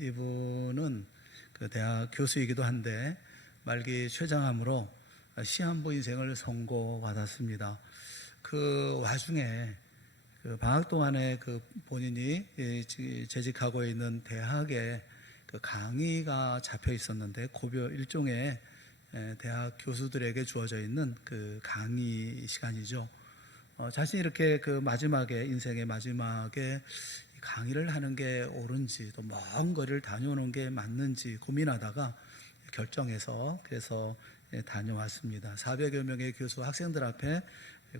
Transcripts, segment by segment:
이분은 그 대학 교수이기도 한데 말기 췌장암으로 시한부 인생을 선고받았습니다. 그 와중에 그 방학 동안에 그 본인이 재직하고 있는 대학에 그 강의가 잡혀 있었는데 고별 일종의 대학 교수들에게 주어져 있는 그 강의 시간이죠. 자신이 이렇게 그 마지막에 인생의 마지막에 강의를 하는 게 옳은지 또 먼 거리를 다녀오는 게 맞는지 고민하다가 결정해서 그래서 다녀왔습니다. 400여 명의 교수 학생들 앞에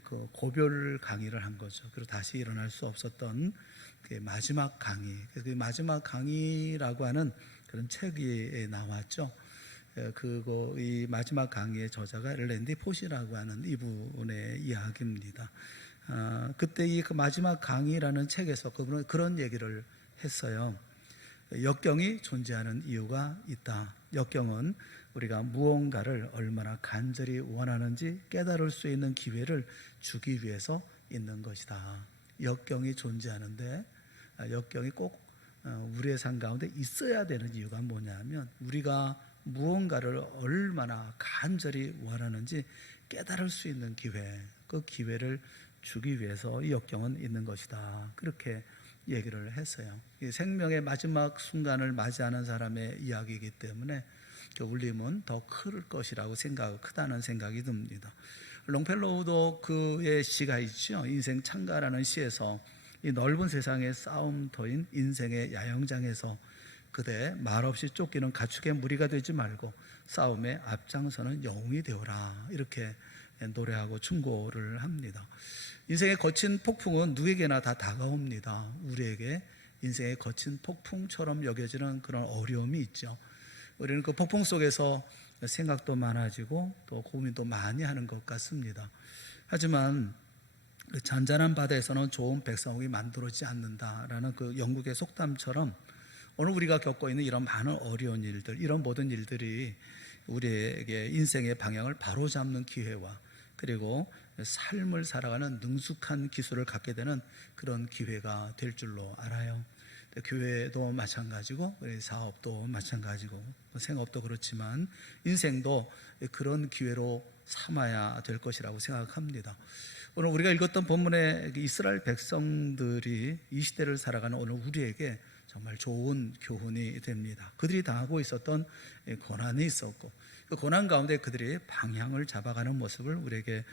그 고별 강의를 한 거죠. 그리고 다시 일어날 수 없었던 그 마지막 강의. 그 마지막 강의라고 하는 그런 책이 나왔죠. 이 마지막 강의의 저자가 엘렌디 포시라고 하는 이분의 이야기입니다. 그때 이 그 마지막 강의라는 책에서 그분은 그런 얘기를 했어요. 역경이 존재하는 이유가 있다. 역경은 우리가 무언가를 얼마나 간절히 원하는지 깨달을 수 있는 기회를 주기 위해서 있는 것이다. 역경이 존재하는데 역경이 꼭 우리의 삶 가운데 있어야 되는 이유가 뭐냐면 우리가 무언가를 얼마나 간절히 원하는지 깨달을 수 있는 기회, 그 기회를 주기 위해서 이 역경은 있는 것이다. 그렇게 얘기를 했어요. 생명의 마지막 순간을 맞이하는 사람의 이야기이기 때문에 그 울림은 더 클 것이라고 크다는 생각이 듭니다. 롱펠로우도 그의 시가 있죠. 인생 창가라는 시에서 이 넓은 세상의 싸움터인 인생의 야영장에서 그대 말없이 쫓기는 가축의 무리가 되지 말고 싸움에 앞장서는 영웅이 되어라, 이렇게 노래하고 충고를 합니다. 인생의 거친 폭풍은 누구에게나 다 다가옵니다. 우리에게 인생의 거친 폭풍처럼 여겨지는 그런 어려움이 있죠. 우리는 그 폭풍 속에서 생각도 많아지고 또 고민도 많이 하는 것 같습니다. 하지만 그 잔잔한 바다에서는 좋은 백성이 만들어지지 않는다라는 그 영국의 속담처럼 오늘 우리가 겪고 있는 이런 많은 어려운 일들, 이런 모든 일들이 우리에게 인생의 방향을 바로잡는 기회와 그리고 삶을 살아가는 능숙한 기술을 갖게 되는 그런 기회가 될 줄로 알아요. 교회도 마찬가지고 사업도 마찬가지고 생업도 그렇지만 인생도 그런 기회로 삼아야 될 것이라고 생각합니다. 오늘 우리가 읽었던 본문의 이스라엘 백성들이 이 시대를 살아가는 오늘 우리에게 정말 좋은 교훈이 됩니다. 그들이 당하고 있었던 고난이 있었고 그 고난 가운데 그들이 방향을 잡아가는 모습을 우리에게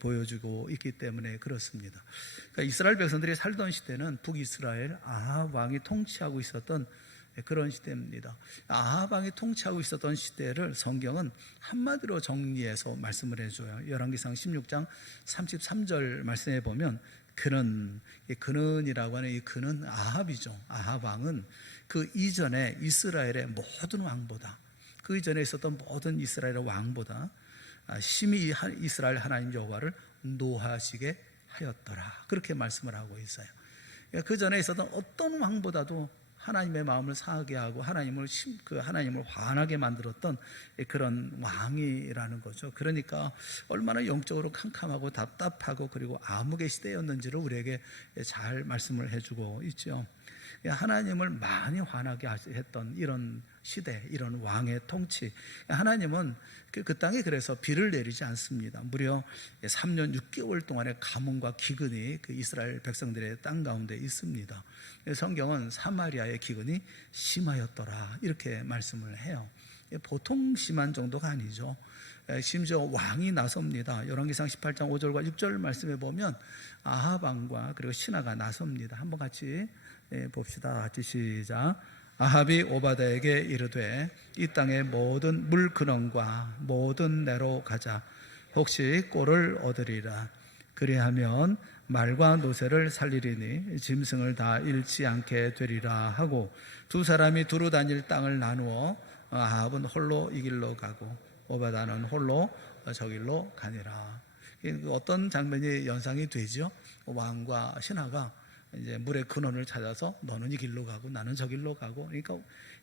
보여주고 있기 때문에 그렇습니다. 그러니까 이스라엘 백성들이 살던 시대는 북이스라엘 아합 왕이 통치하고 있었던 그런 시대입니다. 아합 왕이 통치하고 있었던 시대를 성경은 한마디로 정리해서 말씀을 해줘요. 열왕기상 16장 33절 말씀해 보면 그는이라고 하는 이 그는 아합이죠. 아합 왕은 그 이전에 이스라엘의 모든 왕보다, 그 이전에 있었던 모든 이스라엘의 왕보다 심히 이스라엘 하나님 여호와를 노하시게 하였더라, 그렇게 말씀을 하고 있어요. 그 전에 있었던 어떤 왕보다도 하나님의 마음을 상하게 하고 하나님을 화나게 만들었던 그런 왕이라는 거죠. 그러니까 얼마나 영적으로 캄캄하고 답답하고 그리고 암흑의 시대였는지를 우리에게 잘 말씀을 해주고 있죠. 하나님을 많이 화나게 했던 이런 시대, 이런 왕의 통치. 하나님은 그 땅에 그래서 비를 내리지 않습니다. 무려 3년 6개월 동안의 가뭄과 기근이 그 이스라엘 백성들의 땅 가운데 있습니다. 성경은 사마리아의 기근이 심하였더라, 이렇게 말씀을 해요. 보통 심한 정도가 아니죠. 심지어 왕이 나섭니다. 열왕기상 18장 5절과 6절 말씀에 보면 아합 왕과 그리고 신하가 나섭니다. 한번 같이 봅시다. 같이 시작. 아합이 오바다에게 이르되 이 땅의 모든 물 근원과 모든 내로 가자. 혹시 꼴을 얻으리라. 그리하면 말과 노새를 살리리니 짐승을 다 잃지 않게 되리라 하고 두 사람이 두루 다닐 땅을 나누어 아합은 홀로 이 길로 가고 오바다는 홀로 저 길로 가니라. 어떤 장면이 연상이 되죠? 왕과 신하가 이제 물의 근원을 찾아서 너는 이 길로 가고 나는 저 길로 가고, 그러니까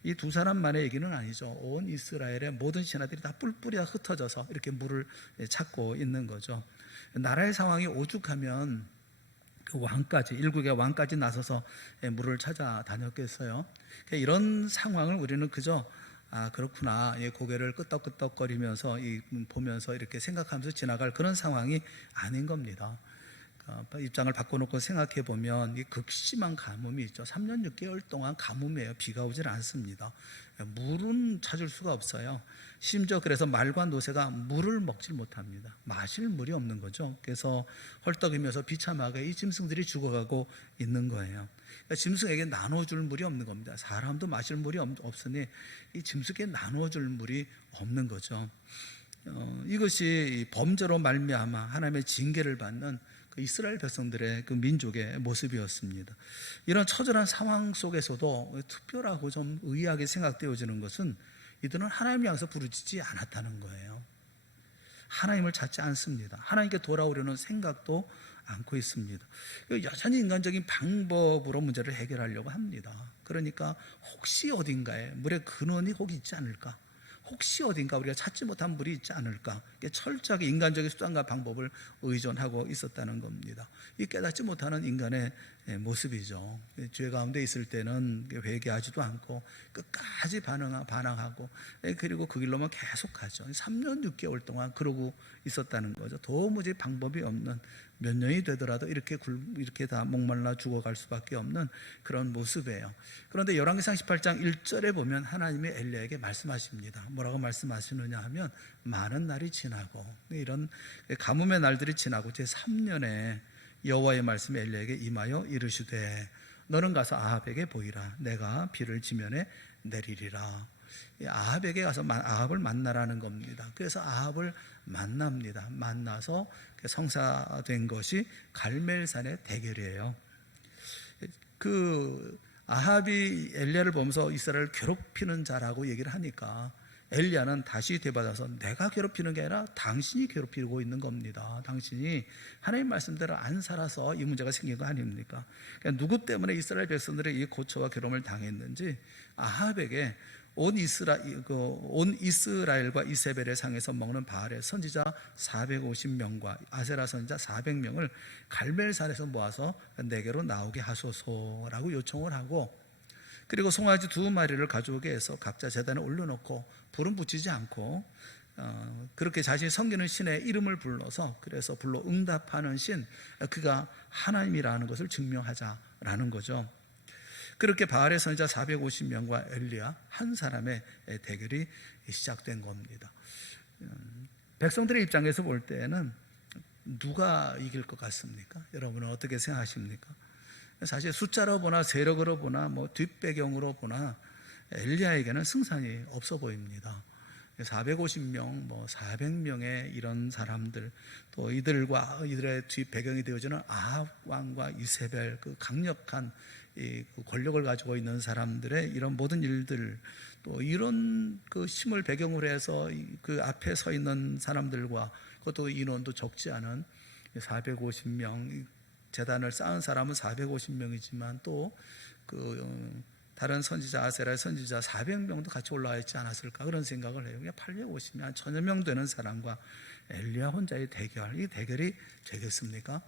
이 두 사람만의 얘기는 아니죠. 온 이스라엘의 모든 신하들이 다 뿔뿔이 흩어져서 이렇게 물을 찾고 있는 거죠. 나라의 상황이 오죽하면 그 왕까지, 일국의 왕까지 나서서 물을 찾아다녔겠어요. 이런 상황을 우리는 그저 그렇구나, 고개를 끄덕끄덕거리면서 보면서 이렇게 생각하면서 지나갈 그런 상황이 아닌 겁니다. 입장을 바꿔놓고 생각해 보면 이 극심한 가뭄이 있죠. 3년 6개월 동안 가뭄이에요. 비가 오질 않습니다. 물은 찾을 수가 없어요. 심지어 그래서 말과 노새가 물을 먹질 못합니다. 마실 물이 없는 거죠. 그래서 헐떡이면서 비참하게 이 짐승들이 죽어가고 있는 거예요. 그러니까 짐승에게 나눠줄 물이 없는 겁니다. 사람도 마실 물이 없으니 이 짐승에게 나눠줄 물이 없는 거죠. 이것이 범죄로 말미암아 하나님의 징계를 받는 그 이스라엘 백성들의 그 민족의 모습이었습니다. 이런 처절한 상황 속에서도 특별하고 좀 의아하게 생각되어지는 것은 이들은 하나님을 향해서 부르짖지 않았다는 거예요. 하나님을 찾지 않습니다. 하나님께 돌아오려는 생각도 않고 있습니다. 여전히 인간적인 방법으로 문제를 해결하려고 합니다. 그러니까 혹시 어딘가에 물의 근원이 거기 있지 않을까? 혹시 어딘가 우리가 찾지 못한 물이 있지 않을까? 철저하게 인간적인 수단과 방법을 의존하고 있었다는 겁니다. 이 깨닫지 못하는 인간의 모습이죠. 죄 가운데 있을 때는 회개하지도 않고 끝까지 반항하고 그리고 그 길로만 계속 가죠. 3년 6개월 동안 그러고 있었다는 거죠. 도무지 방법이 없는, 몇 년이 되더라도 이렇게 다 목말라 죽어갈 수밖에 없는 그런 모습이에요. 그런데 열왕기상 18장 1절에 보면 하나님이 엘리야에게 말씀하십니다. 뭐라고 말씀하시느냐 하면 많은 날이 지나고, 이런 가뭄의 날들이 지나고 제3년에 여호와의 말씀이 엘리야에게 임하여 이르시되 너는 가서 아합에게 보이라. 내가 비를 지면에 내리리라. 아합에게 가서 아합을 만나라는 겁니다. 그래서 아합을 만납니다. 만나서 성사된 것이 갈멜산의 대결이에요. 그 아합이 엘리야를 보면서 이스라엘을 괴롭히는 자라고 얘기를 하니까 엘리야는 다시 되받아서 내가 괴롭히는 게 아니라 당신이 괴롭히고 있는 겁니다. 당신이 하나님 말씀대로 안 살아서 이 문제가 생긴 거 아닙니까? 그러니까 누구 때문에 이스라엘 백성들의 이 고초와 괴로움을 당했는지 아합에게 온 이스라엘과 이세벨의 상에서 먹는 바알의 선지자 450명과 아세라 선지자 400명을 갈멜산에서 모아서 내게로 나오게 하소서라고 요청을 하고, 그리고 송아지 2마리를 가져오게 해서 각자 제단에 올려놓고 불은 붙이지 않고 그렇게 자신이 섬기는 신의 이름을 불러서, 그래서 불러 응답하는 신, 그가 하나님이라는 것을 증명하자라는 거죠. 그렇게 바알의 선지자 450명과 엘리야 한 사람의 대결이 시작된 겁니다. 백성들의 입장에서 볼 때는 누가 이길 것 같습니까? 여러분은 어떻게 생각하십니까? 사실 숫자로 보나 세력으로 보나 뒷배경으로 보나 엘리야에게는 승산이 없어 보입니다. 450명, 400명의 이런 사람들, 또 이들의 뒷배경이 되어지는 아합 왕과 이세벨, 그 강력한 이 권력을 가지고 있는 사람들의 이런 모든 일들, 또 이런 그 힘을 배경으로 해서 그 앞에 서 있는 사람들과, 그것도 인원도 적지 않은 450명, 제단을 쌓은 사람은 450명이지만 또 다른 선지자, 아세라의 선지자 400명도 같이 올라와 있지 않았을까, 그런 생각을 해요. 그냥 850명, 한 1000여 명 되는 사람과 엘리야 혼자의 대결, 이 대결이 되겠습니까?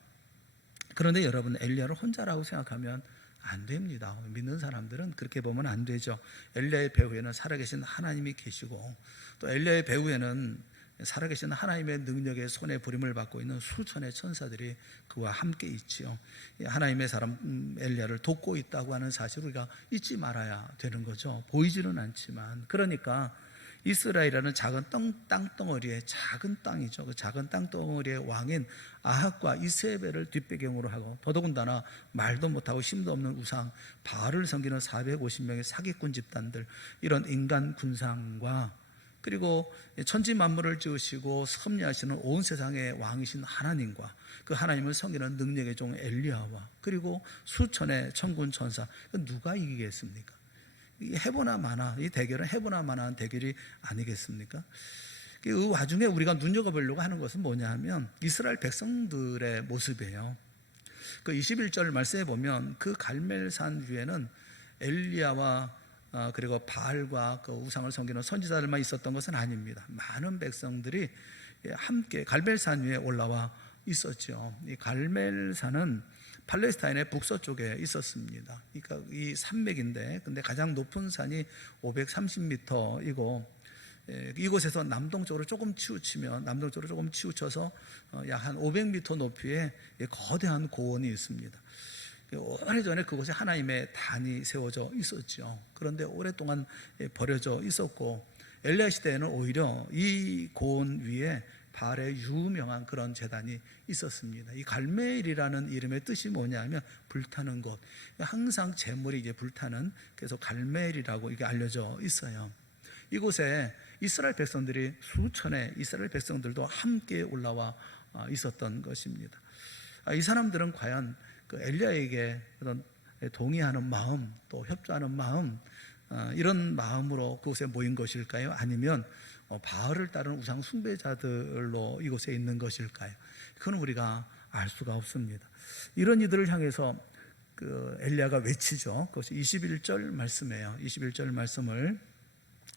그런데 여러분, 엘리야를 혼자라고 생각하면 안 됩니다. 믿는 사람들은 그렇게 보면 안 되죠. 엘리야의 배후에는 살아계신 하나님이 계시고, 또 엘리야의 배후에는 살아계신 하나님의 능력의 손에 부림을 받고 있는 수천의 천사들이 그와 함께 있지요. 하나님의 사람 엘리야를 돕고 있다고 하는 사실을 우리가 잊지 말아야 되는 거죠. 보이지는 않지만. 그러니까 이스라엘이라는 작은 땅덩어리의 작은 땅이죠. 그 작은 땅덩어리의 왕인 아합과 이세벨을 뒷배경으로 하고, 더더군다나 말도 못하고 힘도 없는 우상 바알을 섬기는 450명의 사기꾼 집단들, 이런 인간 군상과, 그리고 천지 만물을 지으시고 섭리하시는 온 세상의 왕이신 하나님과 그 하나님을 섬기는 능력의 종 엘리야와, 그리고 수천의 천군 천사, 누가 이기겠습니까? 해보나 마나, 이 대결은 해보나 마나한 대결이 아니겠습니까? 그 와중에 우리가 눈여겨보려고 하는 것은 뭐냐 하면 이스라엘 백성들의 모습이에요. 그 21절 말씀에 보면 그 갈멜산 위에는 엘리야와 그리고 바알과 그 우상을 섬기는 선지자들만 있었던 것은 아닙니다. 많은 백성들이 함께 갈멜산 위에 올라와 있었죠. 이 갈멜산은 팔레스타인의 북서쪽에 있었습니다. 그러니까 이 산맥인데, 근데 가장 높은 산이 530m이고, 이곳에서 남동쪽으로 조금 치우쳐서 약 한 500m 높이의 거대한 고원이 있습니다. 오래전에 그곳에 하나님의 단이 세워져 있었죠. 그런데 오랫동안 버려져 있었고, 엘리야 시대에는 오히려 이 고원 위에 바알의 유명한 그런 제단이 있었습니다. 이 갈멜이라는 이름의 뜻이 뭐냐면 불타는 곳. 항상 재물이 이제 불타는, 그래서 갈멜이라고 이게 알려져 있어요. 이곳에 이스라엘 백성들이 수천의 이스라엘 백성들도 함께 올라와 있었던 것입니다. 이 사람들은 과연 그 엘리야에게 어떤 동의하는 마음, 또 협조하는 마음, 이런 마음으로 그곳에 모인 것일까요? 아니면 바알을 따르는 우상 숭배자들로 이곳에 있는 것일까요? 그건 우리가 알 수가 없습니다. 이런 이들을 향해서 그 엘리야가 외치죠. 그것이 21절 말씀이에요. 21절 말씀을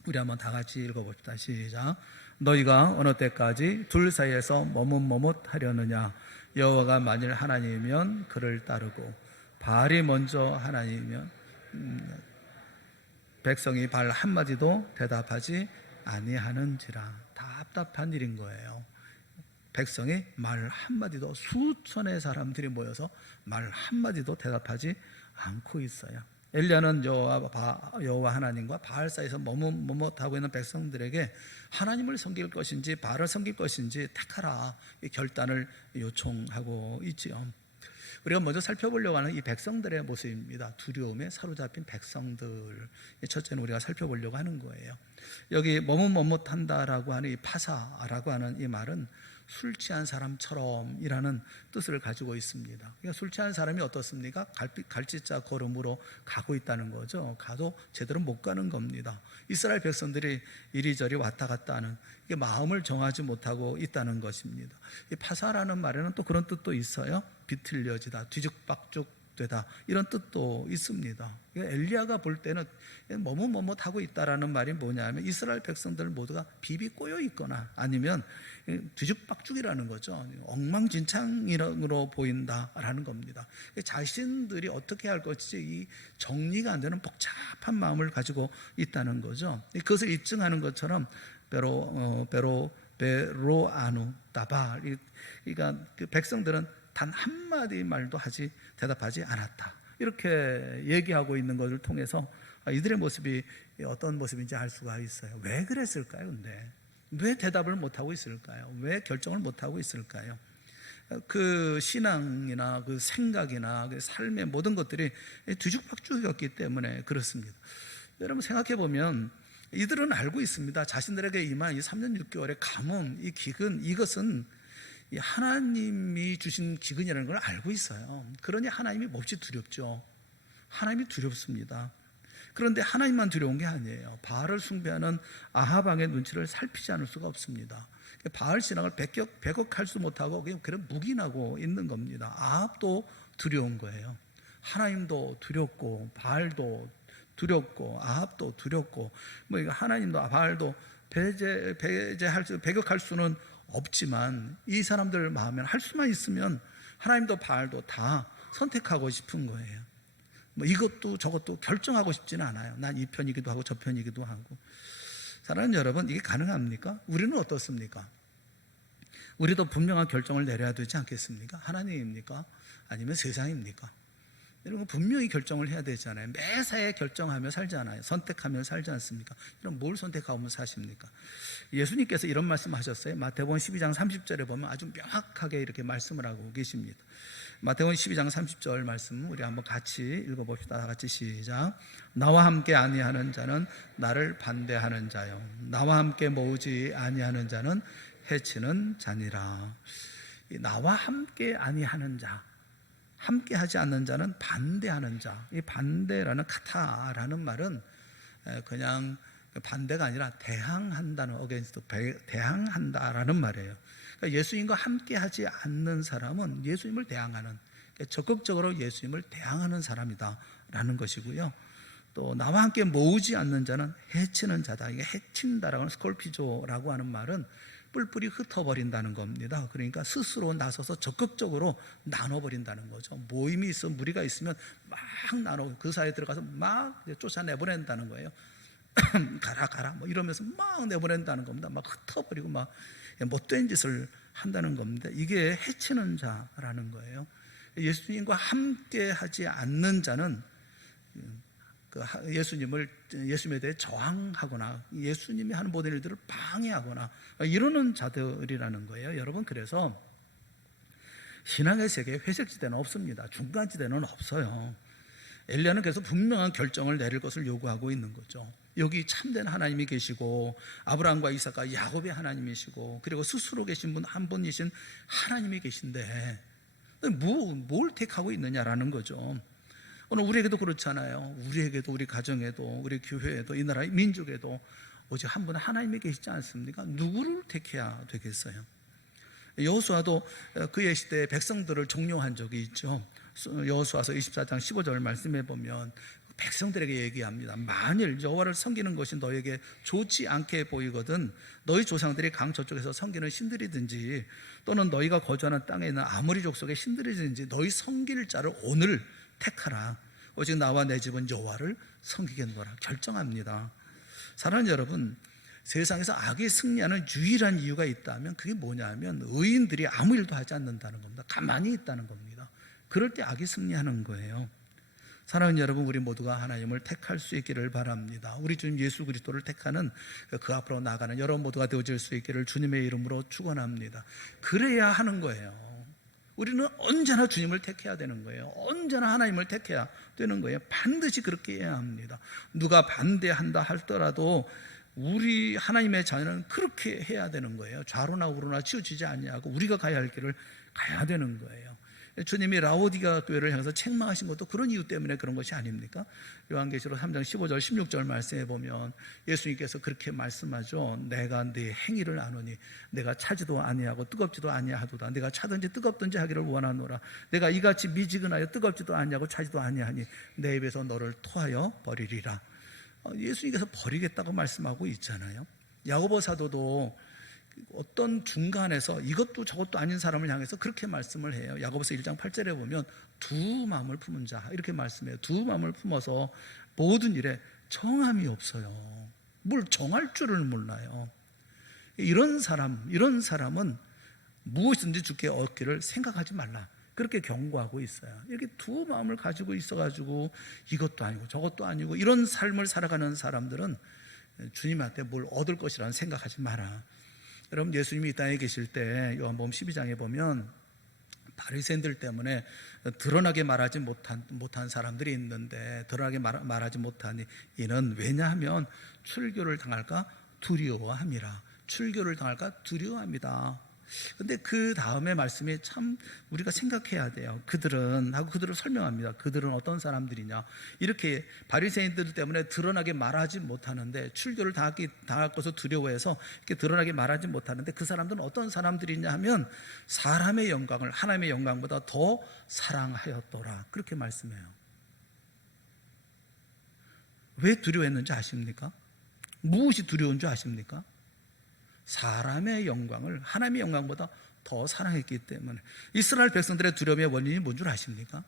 우리 한번 다 같이 읽어봅시다. 시작. 너희가 어느 때까지 둘 사이에서 머뭇머뭇하려느냐? 여호와가 만일 하나님이면 그를 따르고 바알이 먼저 하나님이면 백성이 발 한마디도 대답하지 아니하는지라. 답답한 일인 거예요. 백성이 말 한마디도, 수천의 사람들이 모여서 말 한마디도 대답하지 않고 있어요. 엘리야는 여호와 하나님과 바알 사이에서 머뭇머뭇하고 있는 백성들에게 하나님을 섬길 것인지 바알을 섬길 것인지 택하라, 이 결단을 요청하고 있지요. 우리가 먼저 살펴보려고 하는 이 백성들의 모습입니다. 두려움에 사로잡힌 백성들. 첫째는 우리가 살펴보려고 하는 거예요. 여기 머뭇머뭇한다라고 하는 이 파사라고 하는 이 말은 술 취한 사람처럼이라는 뜻을 가지고 있습니다. 그러니까 술 취한 사람이 어떻습니까? 갈짓자 걸음으로 가고 있다는 거죠. 가도 제대로 못 가는 겁니다. 이스라엘 백성들이 이리저리 왔다 갔다 하는, 이게 마음을 정하지 못하고 있다는 것입니다. 이 파사라는 말에는 또 그런 뜻도 있어요. 비틀려지다, 뒤죽박죽되다, 이런 뜻도 있습니다. 엘리야가 볼 때는 머뭇머뭇하고 있다라는 말이 뭐냐면 이스라엘 백성들 모두가 비비 꼬여 있거나 아니면 뒤죽박죽이라는 거죠. 엉망진창으로 보인다라는 겁니다. 자신들이 어떻게 할 것인지 이 정리가 안 되는 복잡한 마음을 가지고 있다는 거죠. 그것을 입증하는 것처럼 베로아누 다바, 그러니까 그 백성들은 단 한마디 말도 대답하지 않았다, 이렇게 얘기하고 있는 것을 통해서 이들의 모습이 어떤 모습인지 알 수가 있어요. 왜 그랬을까요? 근데 왜 대답을 못하고 있을까요? 왜 결정을 못하고 있을까요? 그 신앙이나 그 생각이나 그 삶의 모든 것들이 뒤죽박죽이었기 때문에 그렇습니다. 여러분 생각해 보면 이들은 알고 있습니다. 자신들에게 임한 이 3년 6개월의 가뭄, 이 기근, 이것은 하나님이 주신 기근이라는 걸 알고 있어요. 그러니 하나님이 몹시 두렵죠. 하나님이 두렵습니다. 그런데 하나님만 두려운 게 아니에요. 바알을 숭배하는 아합 왕의 눈치를 살피지 않을 수가 없습니다. 바알 신앙을 배격할 수 못하고 그냥 묵인하고 있는 겁니다. 아합도 두려운 거예요. 하나님도 두렵고 바알도 두렵고 아합도 두렵고, 하나님도 바알도 배격할 수는 없지만 이 사람들 마음에 할 수만 있으면 하나님도 바알도 다 선택하고 싶은 거예요. 이것도 저것도 결정하고 싶지는 않아요. 난 이 편이기도 하고 저 편이기도 하고. 사랑하는 여러분, 이게 가능합니까? 우리는 어떻습니까? 우리도 분명한 결정을 내려야 되지 않겠습니까? 하나님입니까? 아니면 세상입니까? 여러분 분명히 결정을 해야 되잖아요. 매사에 결정하며 살잖아요. 선택하며 살지 않습니까? 그럼 뭘 선택하면 사십니까? 예수님께서 이런 말씀하셨어요. 마태복음 12장 30절에 보면 아주 명확하게 이렇게 말씀을 하고 계십니다. 마태복음 12장 30절 말씀 우리 한번 같이 읽어봅시다. 다 같이 시작. 나와 함께 아니하는 자는 나를 반대하는 자요, 나와 함께 모으지 아니하는 자는 해치는 자니라. 나와 함께 아니하는 자, 함께 하지 않는 자는 반대하는 자. 이 반대라는 카타라는 말은 그냥 반대가 아니라 대항한다는, against, 대항한다라는 말이에요. 그러니까 예수님과 함께 하지 않는 사람은 예수님을 대항하는, 적극적으로 예수님을 대항하는 사람이다라는 것이고요. 또 나와 함께 모으지 않는 자는 해치는 자다. 이게 해친다라고 하는 스콜피조라고 하는 말은 뿔뿔이 흩어버린다는 겁니다. 그러니까 스스로 나서서 적극적으로 나눠버린다는 거죠. 모임이 있어 무리가 있으면 막 나눠 그 사이에 들어가서 막 쫓아내보낸다는 거예요. 가라 뭐 이러면서 막 내보낸다는 겁니다. 막 흩어버리고 막 못된 짓을 한다는 겁니다. 이게 해치는 자라는 거예요. 예수님과 함께 하지 않는 자는 예수님에 대해 저항하거나 예수님이 하는 모든 일들을 방해하거나 이러는 자들이라는 거예요. 여러분, 그래서 신앙의 세계에 회색지대는 없습니다. 중간지대는 없어요. 엘리야는 그래서 분명한 결정을 내릴 것을 요구하고 있는 거죠. 여기 참된 하나님이 계시고 아브라함과 이삭과 야곱의 하나님이시고 그리고 스스로 계신 분 한 분이신 하나님이 계신데 뭘 택하고 있느냐라는 거죠. 오늘 우리에게도 그렇잖아요. 우리에게도, 우리 가정에도, 우리 교회에도, 이 나라의 민족에도 오직 한 분 하나님이 계시지 않습니까? 누구를 택해야 되겠어요? 여호수아도 그의 시대에 백성들을 종용한 적이 있죠. 여호수아서 24장 15절 말씀해 보면 백성들에게 얘기합니다. 만일 여호와를 섬기는 것이 너에게 좋지 않게 보이거든 너희 조상들이 강 저쪽에서 섬기는 신들이든지 또는 너희가 거주하는 땅에 있는 아모리 족속의 신들이든지 너희 섬길 자를 오늘 택하라. 오직 나와 내 집은 여호와를 섬기겠노라. 결정합니다. 사랑하는 여러분, 세상에서 악이 승리하는 유일한 이유가 있다면 그게 뭐냐면 의인들이 아무 일도 하지 않는다는 겁니다. 가만히 있다는 겁니다. 그럴 때 악이 승리하는 거예요. 사랑하는 여러분, 우리 모두가 하나님을 택할 수 있기를 바랍니다. 우리 주님 예수 그리스도를 택하는 그 앞으로 나가는 여러분 모두가 되어질 수 있기를 주님의 이름으로 축원합니다. 그래야 하는 거예요. 우리는 언제나 주님을 택해야 되는 거예요. 언제나 하나님을 택해야 되는 거예요. 반드시 그렇게 해야 합니다. 누가 반대한다 할더라도 우리 하나님의 자녀는 그렇게 해야 되는 거예요. 좌로나 우로나 치우치지 아니하고 우리가 가야 할 길을 가야 되는 거예요. 주님이 라오디가 교회를 향해서 책망하신 것도 그런 이유 때문에 그런 것이 아닙니까? 요한계시록 3장 15절 16절 말씀에 보면 예수님께서 그렇게 말씀하죠. 내가 네 행위를 아노니 내가 차지도 아니하고 뜨겁지도 아니하도다. 내가 차든지 뜨겁든지 하기를 원하노라. 내가 이같이 미지근하여 뜨겁지도 아니하고 차지도 아니하니 내 입에서 너를 토하여 버리리라. 예수님께서 버리겠다고 말씀하고 있잖아요. 야고보 사도도 어떤 중간에서 이것도 저것도 아닌 사람을 향해서 그렇게 말씀을 해요. 야고보서 1장 8절에 보면 두 마음을 품은 자 이렇게 말씀해요. 두 마음을 품어서 모든 일에 정함이 없어요. 뭘 정할 줄을 몰라요. 이런 사람은 무엇이든지 주께 얻기를 생각하지 말라. 그렇게 경고하고 있어요. 이렇게 두 마음을 가지고 있어가지고 이것도 아니고 저것도 아니고 이런 삶을 살아가는 사람들은 주님한테 뭘 얻을 것이라는 생각하지 마라. 여러분, 예수님이 이 땅에 계실 때 요한복음 12장에 보면 바리새인들 때문에 드러나게 말하지 못한 사람들이 있는데 드러나게 말하지 못하니 이는 왜냐하면 출교를 당할까 두려워함이라. 출교를 당할까 두려워합니다. 근데 그 다음에 말씀이 참 우리가 생각해야 돼요. 그들을 설명합니다. 그들은 어떤 사람들이냐. 이렇게 바리새인들 때문에 드러나게 말하지 못하는데 출교를 당할 것을 두려워해서 이렇게 드러나게 말하지 못하는데 그 사람들은 어떤 사람들이냐 하면 사람의 영광을 하나님의 영광보다 더 사랑하였더라. 그렇게 말씀해요. 왜 두려워했는지 아십니까? 무엇이 두려운 줄 아십니까? 사람의 영광을 하나님의 영광보다 더 사랑했기 때문에. 이스라엘 백성들의 두려움의 원인이 뭔 줄 아십니까?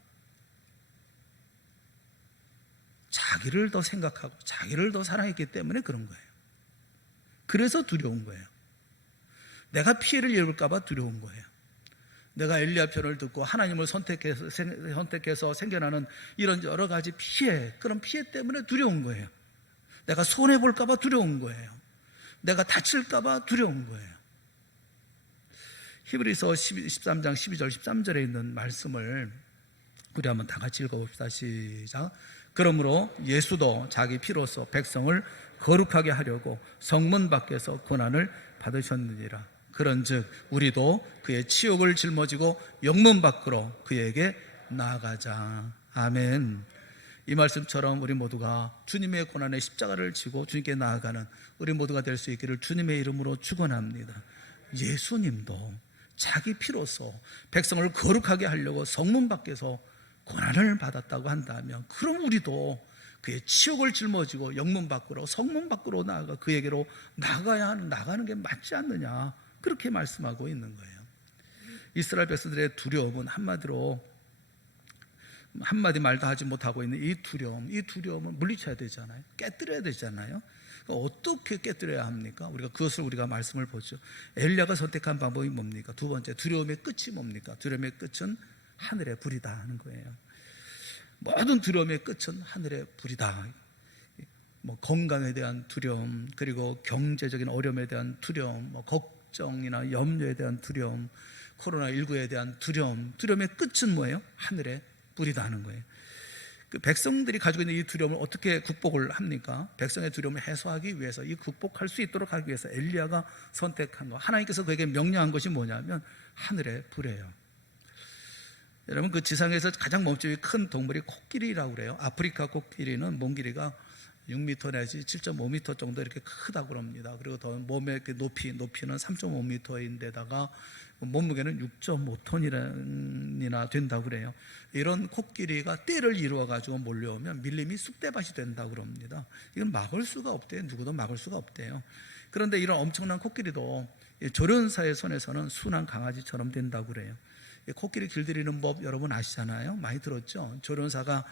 자기를 더 생각하고 자기를 더 사랑했기 때문에 그런 거예요. 그래서 두려운 거예요. 내가 피해를 입을까 봐 두려운 거예요. 내가 엘리야 편을 듣고 하나님을 선택해서 생겨나는 이런 여러 가지 피해, 그런 피해 때문에 두려운 거예요. 내가 손해볼까 봐 두려운 거예요. 내가 다칠까 봐 두려운 거예요. 히브리서 13장 12절 13절에 있는 말씀을 우리 한번 다 같이 읽어봅시다. 시작. 그러므로 예수도 자기 피로써 백성을 거룩하게 하려고 성문 밖에서 고난을 받으셨느니라. 그런즉 우리도 그의 치욕을 짊어지고 영문 밖으로 그에게 나아가자. 아멘. 이 말씀처럼 우리 모두가 주님의 고난의 십자가를 지고 주님께 나아가는 우리 모두가 될 수 있기를 주님의 이름으로 축원합니다. 예수님도 자기 피로써 백성을 거룩하게 하려고 성문 밖에서 고난을 받았다고 한다면 그럼 우리도 그의 치욕을 짊어지고 영문 밖으로 성문 밖으로 나아가 그에게로 나가는 게 맞지 않느냐. 그렇게 말씀하고 있는 거예요. 이스라엘 백성들의 두려움은 한마디로 한마디 말도 하지 못하고 있는 이 두려움을 물리쳐야 되잖아요. 깨뜨려야 되잖아요. 어떻게 깨뜨려야 합니까? 우리가 말씀을 보죠. 엘리야가 선택한 방법이 뭡니까? 두 번째, 두려움의 끝이 뭡니까? 두려움의 끝은 하늘의 불이다 하는 거예요. 모든 두려움의 끝은 하늘의 불이다. 건강에 대한 두려움, 그리고 경제적인 어려움에 대한 두려움, 걱정이나 염려에 대한 두려움, 코로나19에 대한 두려움의 끝은 뭐예요? 하늘의 불이다 하는 거예요. 그 백성들이 가지고 있는 이 두려움을 어떻게 극복을 합니까? 백성의 두려움을 해소하기 위해서, 이 극복할 수 있도록 하기 위해서 엘리야가 선택한 거, 하나님께서 그에게 명령한 것이 뭐냐면 하늘의 불이에요. 여러분, 그 지상에서 가장 몸집이 큰 동물이 코끼리라고 그래요. 아프리카 코끼리는 몸 길이가 6m 내지 7.5m 정도 이렇게 크다고 그럽니다. 그리고 더 몸의 높이는 3.5m인데다가 몸무게는 6.5톤이나 된다고 그래요. 이런 코끼리가 떼를 이루어 가지고 몰려오면 밀림이 쑥대밭이 된다고 그럽니다. 이건 막을 수가 없대요. 누구도 막을 수가 없대요. 그런데 이런 엄청난 코끼리도 조련사의 손에서는 순한 강아지처럼 된다고 그래요. 코끼리 길들이는 법 여러분 아시잖아요. 많이 들었죠. 조련사가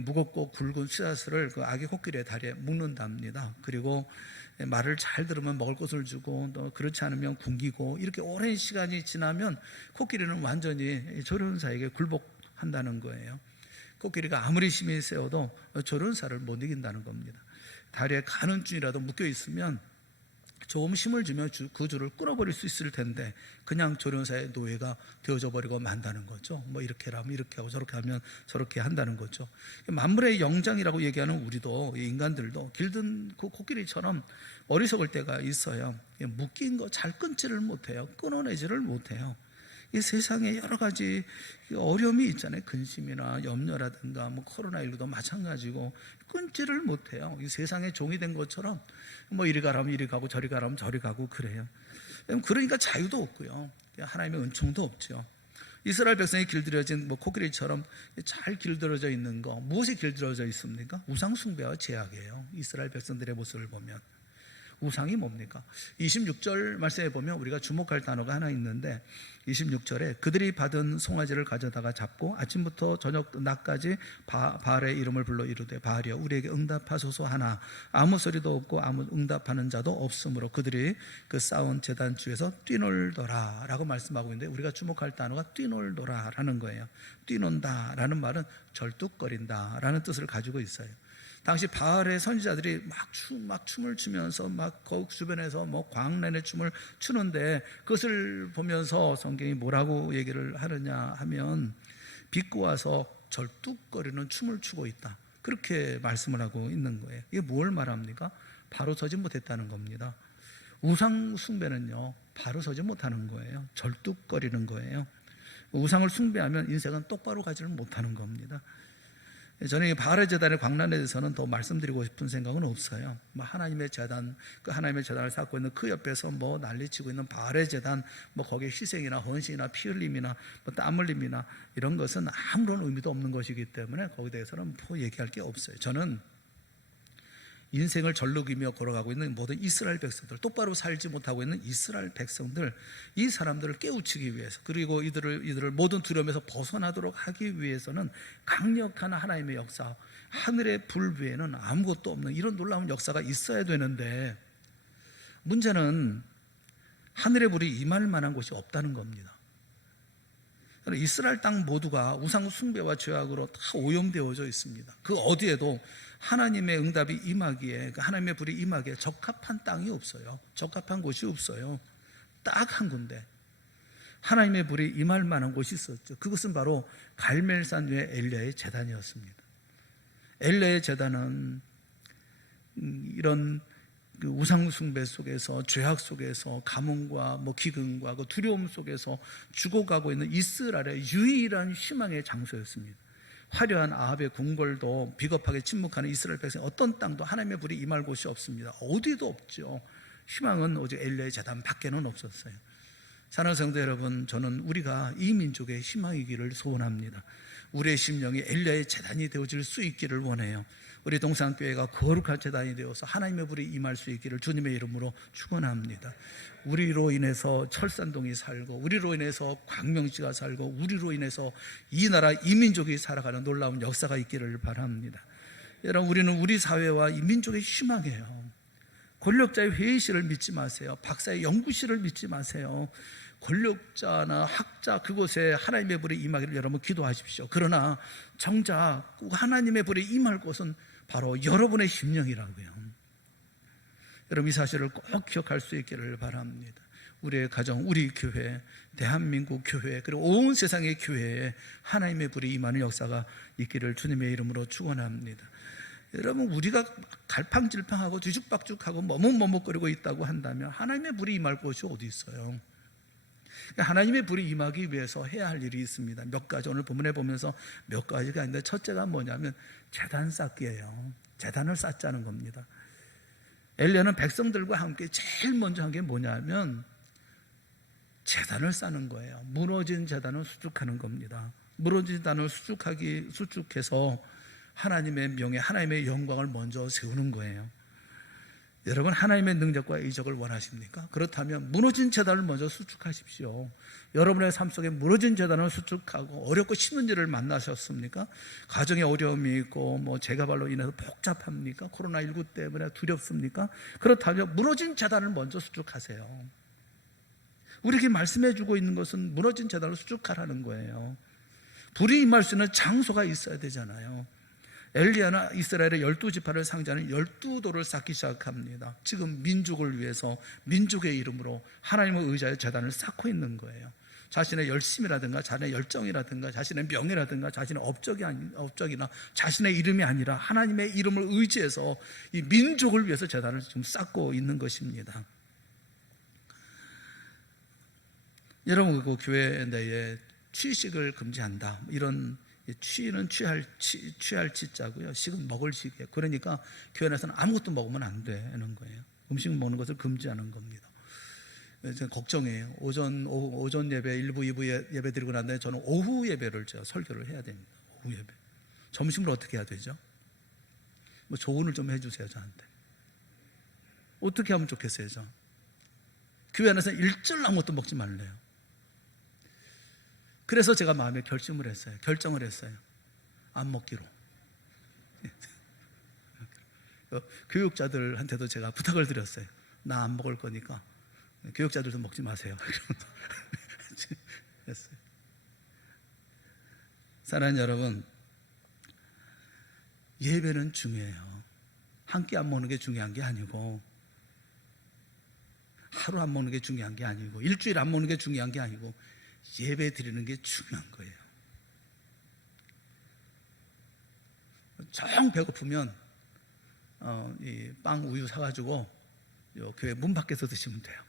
무겁고 굵은 씨앗을 그 아기 코끼리의 다리에 묶는답니다. 그리고 말을 잘 들으면 먹을 것을 주고, 또 그렇지 않으면 굶기고, 이렇게 오랜 시간이 지나면 코끼리는 완전히 조련사에게 굴복한다는 거예요. 코끼리가 아무리 힘이 세워도 조련사를 못 이긴다는 겁니다. 다리에 가는 줄이라도 묶여 있으면 조금 힘을 주면 그 줄을 끊어버릴 수 있을 텐데 그냥 조련사의 노예가 되어져 버리고 만다는 거죠. 이렇게 하면 이렇게 하고 저렇게 하면 저렇게 한다는 거죠. 만물의 영장이라고 얘기하는 우리도, 인간들도 길든 그 코끼리처럼 어리석을 때가 있어요. 묶인 거 잘 끊지를 못해요. 끊어내지를 못해요. 이 세상에 여러 가지 어려움이 있잖아요. 근심이나 염려라든가 코로나19도 마찬가지고 끊지를 못해요. 이 세상에 종이 된 것처럼 이리 가라면 이리 가고 저리 가라면 저리 가고 그래요. 그러니까 자유도 없고요. 하나님의 은총도 없죠. 이스라엘 백성이 길들여진 코끼리처럼 잘 길들여져 있는 거, 무엇이 길들여져 있습니까? 우상 숭배와 제약이에요. 이스라엘 백성들의 모습을 보면. 우상이 뭡니까? 26절 말씀에 보면 우리가 주목할 단어가 하나 있는데, 26절에 그들이 받은 송아지를 가져다가 잡고 아침부터 저녁 낮까지 바알의 이름을 불러 이르되 바알이여 우리에게 응답하소서 하나 아무 소리도 없고 아무 응답하는 자도 없으므로 그들이 그 쌓은 제단 주에서 뛰놀더라 라고 말씀하고 있는데, 우리가 주목할 단어가 뛰놀더라 라는 거예요. 뛰논다 라는 말은 절뚝거린다 라는 뜻을 가지고 있어요. 당시 바알의 선지자들이 막 춤을 추면서 거기 주변에서 광란의 춤을 추는데, 그것을 보면서 성경이 뭐라고 얘기를 하느냐 하면 비꼬아서 절뚝거리는 춤을 추고 있다, 그렇게 말씀을 하고 있는 거예요. 이게 뭘 말합니까? 바로 서지 못했다는 겁니다. 우상 숭배는요, 바로 서지 못하는 거예요. 절뚝거리는 거예요. 우상을 숭배하면 인생은 똑바로 가지를 못하는 겁니다. 저는 이 바알의 제단의 광란에 대해서는 더 말씀드리고 싶은 생각은 없어요. 하나님의 제단, 그 하나님의 제단을 쌓고 있는 그 옆에서 난리치고 있는 바알의 제단, 거기에 희생이나 헌신이나 피 흘림이나 땀 흘림이나 이런 것은 아무런 의미도 없는 것이기 때문에 거기에 대해서는 얘기할 게 없어요. 저는 인생을 절룩이며 걸어가고 있는 모든 이스라엘 백성들, 똑바로 살지 못하고 있는 이스라엘 백성들, 이 사람들을 깨우치기 위해서, 그리고 이들을 모든 두려움에서 벗어나도록 하기 위해서는 강력한 하나님의 역사, 하늘의 불 위에는 아무것도 없는 이런 놀라운 역사가 있어야 되는데, 문제는 하늘의 불이 임할 만한 곳이 없다는 겁니다. 이스라엘 땅 모두가 우상 숭배와 죄악으로 다 오염되어져 있습니다. 그 어디에도 하나님의 응답이 임하기에, 하나님의 불이 임하기에 적합한 땅이 없어요. 적합한 곳이 없어요. 딱 한 군데 하나님의 불이 임할 만한 곳이 있었죠. 그것은 바로 갈멜산 위에 엘리야의 제단이었습니다. 엘리야의 제단은 이런 우상 숭배 속에서, 죄악 속에서, 가뭄과 기근과 그 두려움 속에서 죽어가고 있는 이스라엘의 유일한 희망의 장소였습니다. 화려한 아합의 궁궐도 비겁하게 침묵하는 이스라엘 백성, 어떤 땅도 하나님의 불이 임할 곳이 없습니다. 어디도 없죠. 희망은 오직 엘리야의 제단 밖에는 없었어요. 사랑하는 성도 여러분, 저는 우리가 이 민족의 희망이기를 소원합니다. 우리의 심령이 엘리야의 제단이 되어질 수 있기를 원해요. 우리 동산교회가 거룩한 재단이 되어서 하나님의 불이 임할 수 있기를 주님의 이름으로 축원합니다. 우리로 인해서 철산동이 살고, 우리로 인해서 광명시가 살고, 우리로 인해서 이 나라 이민족이 살아가는 놀라운 역사가 있기를 바랍니다. 여러분, 우리는 우리 사회와 이 민족의 희망이에요. 권력자의 회의실을 믿지 마세요. 박사의 연구실을 믿지 마세요. 권력자나 학자 그곳에 하나님의 불이 임하기를 여러분 기도하십시오. 그러나 정작 하나님의 불이 임할 곳은 바로 여러분의 심령이라고요. 여러분, 이 사실을 꼭 기억할 수 있기를 바랍니다. 우리의 가정, 우리 교회, 대한민국 교회, 그리고 온 세상의 교회에 하나님의 불이 임하는 역사가 있기를 주님의 이름으로 축원합니다. 여러분, 우리가 갈팡질팡하고 뒤죽박죽하고 머뭇머뭇거리고 있다고 한다면 하나님의 불이 임할 곳이 어디 있어요? 하나님의 불이 임하기 위해서 해야 할 일이 있습니다. 몇 가지, 오늘 본문에 보면서 몇 가지가 있는데, 첫째가 뭐냐면 제단 쌓기예요. 제단을 쌓자는 겁니다. 엘리야는 백성들과 함께 제일 먼저 한 게 뭐냐면 제단을 쌓는 거예요. 무너진 제단을 수축하는 겁니다. 무너진 제단을 수축해서 하나님의 명예, 하나님의 영광을 먼저 세우는 거예요. 여러분, 하나님의 능력과 이적을 원하십니까? 그렇다면 무너진 제단을 먼저 수축하십시오. 여러분의 삶 속에 무너진 제단을 수축하고 어렵고 힘든 일을 만나셨습니까? 가정에 어려움이 있고 재가발로 인해서 복잡합니까? 코로나19 때문에 두렵습니까? 그렇다면 무너진 제단을 먼저 수축하세요. 우리에게 말씀해 주고 있는 것은 무너진 제단을 수축하라는 거예요. 불이 임할 수 있는 장소가 있어야 되잖아요. 엘리야는 이스라엘의 12지파를 상징하는 12돌을 쌓기 시작합니다. 지금 민족을 위해서 민족의 이름으로 하나님의 의자의 제단을 쌓고 있는 거예요. 자신의 열심이라든가 자신의 열정이라든가 자신의 명예라든가 자신의 업적이나 자신의 이름이 아니라 하나님의 이름을 의지해서 이 민족을 위해서 제단을 지금 쌓고 있는 것입니다. 여러분, 그 교회 내에 취식을 금지한다, 이런 취는 취할 취자고요. 식은 먹을 식이에요. 그러니까 교회 내에서는 아무것도 먹으면 안 되는 거예요. 음식 먹는 것을 금지하는 겁니다. 걱정이에요. 오전 예배 1부, 2부 예배 드리고 난 다음에 저는 오후 예배를 제가 설교를 해야 됩니다. 오후 예배. 점심을 어떻게 해야 되죠? 조언을 좀 해주세요, 저한테. 어떻게 하면 좋겠어요, 저? 교회 안에서는 일절 아무것도 먹지 말래요. 그래서 제가 마음에 결정을 했어요. 안 먹기로. 교육자들한테도 제가 부탁을 드렸어요. 나 안 먹을 거니까 교육자들도 먹지 마세요. 했어요. 사랑하는 여러분, 예배는 중요해요. 한 끼 안 먹는 게 중요한 게 아니고, 하루 안 먹는 게 중요한 게 아니고, 일주일 안 먹는 게 중요한 게 아니고, 예배 드리는 게 중요한 거예요. 정 배고프면 이 빵 우유 사가지고 교회 문 밖에서 드시면 돼요.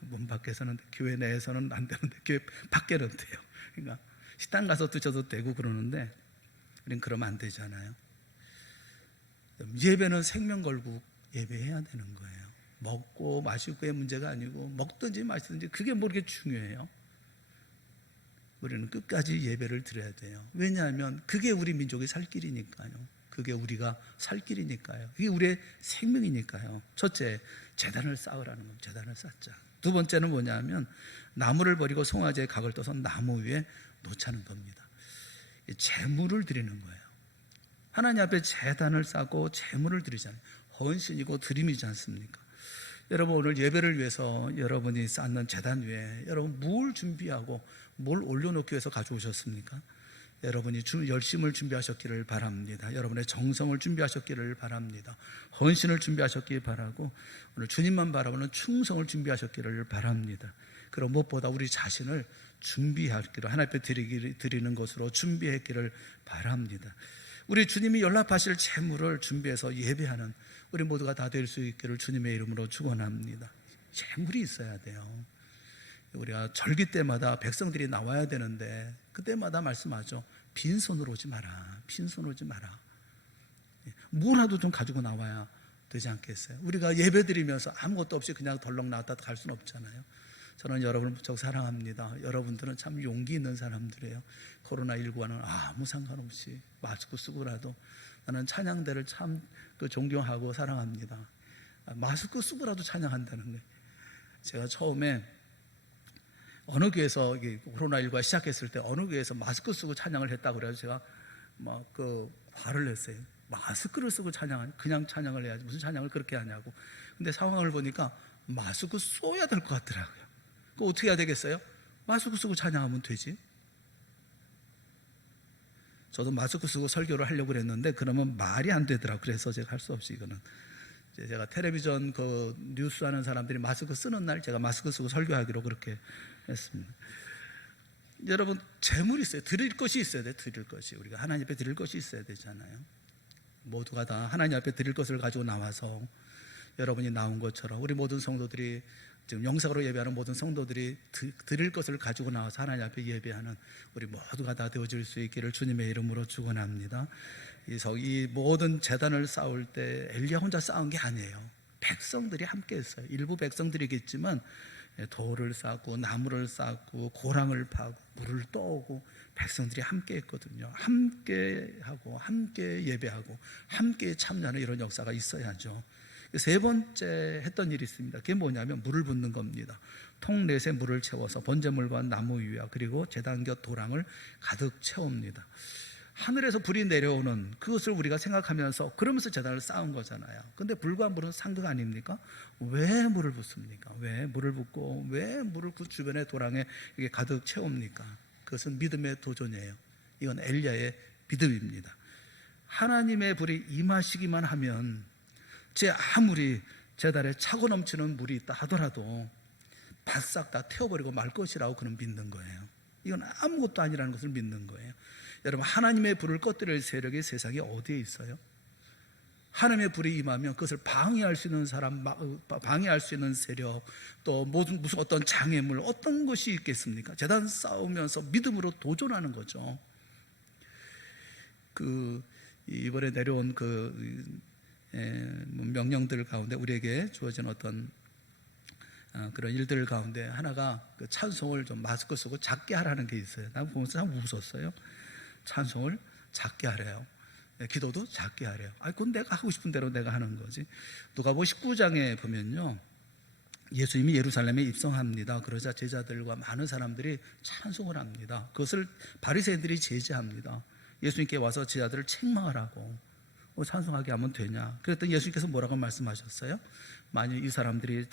문 밖에서는, 교회 내에서는 안 되는데 교회 밖에는 돼요. 그러니까 식당 가서 드셔도 되고 그러는데 우리는 그러면 안 되잖아요. 예배는 생명 걸고 예배해야 되는 거예요. 먹고 마시고의 문제가 아니고, 먹든지 마시든지 그게 뭐 그렇게 중요해요. 우리는 끝까지 예배를 드려야 돼요. 왜냐하면 그게 우리 민족의 살 길이니까요. 그게 우리가 살 길이니까요. 그게 우리의 생명이니까요. 첫째, 제단을 쌓으라는 겁니다. 제단을 쌓자. 두 번째는 뭐냐면 나무를 버리고 송아지의 각을 떠서 나무 위에 놓자는 겁니다. 제물을 드리는 거예요. 하나님 앞에 제단을 쌓고 제물을 드리잖아요. 헌신이고 드림이지 않습니까? 여러분, 오늘 예배를 위해서 여러분이 쌓는 제단 위에 여러분 뭘 준비하고 뭘 올려놓기 위해서 가져오셨습니까? 여러분이 열심을 준비하셨기를 바랍니다. 여러분의 정성을 준비하셨기를 바랍니다. 헌신을 준비하셨기 바라고, 오늘 주님만 바라보는 충성을 준비하셨기를 바랍니다. 그럼 무엇보다 우리 자신을 준비하기를, 하나님 앞에 드리는 것으로 준비했기를 바랍니다. 우리 주님이 연락하실 재물을 준비해서 예배하는 우리 모두가 다 될 수 있기를 주님의 이름으로 축원합니다. 재물이 있어야 돼요. 우리가 절기 때마다 백성들이 나와야 되는데 그때마다 말씀하죠. 빈손으로 오지 마라. 빈손으로 오지 마라. 뭐라도 좀 가지고 나와야 되지 않겠어요? 우리가 예배 드리면서 아무것도 없이 그냥 덜렁 나왔다 갈 수는 없잖아요. 저는 여러분을 무척 사랑합니다. 여러분들은 참 용기 있는 사람들이에요. 코로나19와는 아무 상관없이 마스크 쓰고라도 나는 찬양대를 참 존경하고 사랑합니다. 마스크 쓰고라도 찬양한다는 거예요. 제가 처음에 어느 교회에서 코로나19가 시작했을 때 어느 교회에서 마스크 쓰고 찬양을 했다고 그래서 제가 막 화를 냈어요. 마스크를 쓰고 찬양하니 그냥 찬양을 해야지 무슨 찬양을 그렇게 하냐고. 근데 상황을 보니까 마스크 써야 될 것 같더라고요. 그거 어떻게 해야 되겠어요? 마스크 쓰고 찬양하면 되지. 저도 마스크 쓰고 설교를 하려고 그랬는데 그러면 말이 안 되더라고요. 그래서 제가 할 수 없이 이거는 제가 텔레비전 뉴스 하는 사람들이 마스크 쓰는 날 제가 마스크 쓰고 설교하기로 그렇게 했습니다. 여러분, 재물이 있어요. 드릴 것이 있어야 돼. 드릴 것이. 우리가 하나님 앞에 드릴 것이 있어야 되잖아요. 모두가 다 하나님 앞에 드릴 것을 가지고 나와서 여러분이 나온 것처럼 우리 모든 성도들이 지금 영상으로 예배하는 모든 성도들이 드릴 것을 가지고 나와서 하나님 앞에 예배하는 우리 모두가 다 되어질 수 있기를 주님의 이름으로 축원합니다. 이 모든 제단을 쌓을 때 엘리야 혼자 쌓은 게 아니에요. 백성들이 함께 했어요. 일부 백성들이겠지만 돌을 쌓고 나무를 쌓고 고랑을 파고 물을 떠오고 백성들이 함께 했거든요. 함께 하고 함께 예배하고 함께 참여하는 이런 역사가 있어야죠. 세 번째 했던 일이 있습니다. 그게 뭐냐면 물을 붓는 겁니다. 통넷에 물을 채워서 번제물과 나무 위와 그리고 제단 곁 도랑을 가득 채웁니다. 하늘에서 불이 내려오는 그것을 우리가 생각하면서 그러면서 제단을 쌓은 거잖아요. 근데 불과 물은 상극 아닙니까? 왜 물을 붓습니까? 왜 물을 붓고 왜 물을 그 주변의 도랑에 이게 가득 채웁니까? 그것은 믿음의 도전이에요. 이건 엘리야의 믿음입니다. 하나님의 불이 임하시기만 하면 제 아무리 제단에 차고 넘치는 물이 있다 하더라도 바싹 다 태워버리고 말 것이라고 그는 믿는 거예요. 이건 아무것도 아니라는 것을 믿는 거예요. 여러분, 하나님의 불을 꺼뜨릴 세력이 세상에 어디에 있어요? 하나님의 불이 임하면 그것을 방해할 수 있는 사람, 방해할 수 있는 세력, 또 무슨 어떤 장애물, 어떤 것이 있겠습니까? 제단 싸우면서 믿음으로 도전하는 거죠. 이번에 내려온 명령들 가운데 우리에게 주어진 어떤 그런 일들 가운데 하나가 찬송을 좀 마스크 쓰고 작게 하라는 게 있어요. 난 보면서 참 웃었어요. 찬송을 작게 하래요. 기도도 작게 하래요. 그건 내가 하고 싶은 대로 내가 하는 거지. 누가복음 19장에 보면요, 예수님이 예루살렘에 입성합니다. 그러자 제자들과 많은 사람들이 찬송을 합니다. 그것을 바리새인들이 제지합니다. 예수님께 와서 제자들을 책망하라고. 찬송하게 하면 되냐? 그랬더니 예수님께서 뭐라고 말씀하셨어요? 만약 이 사람들이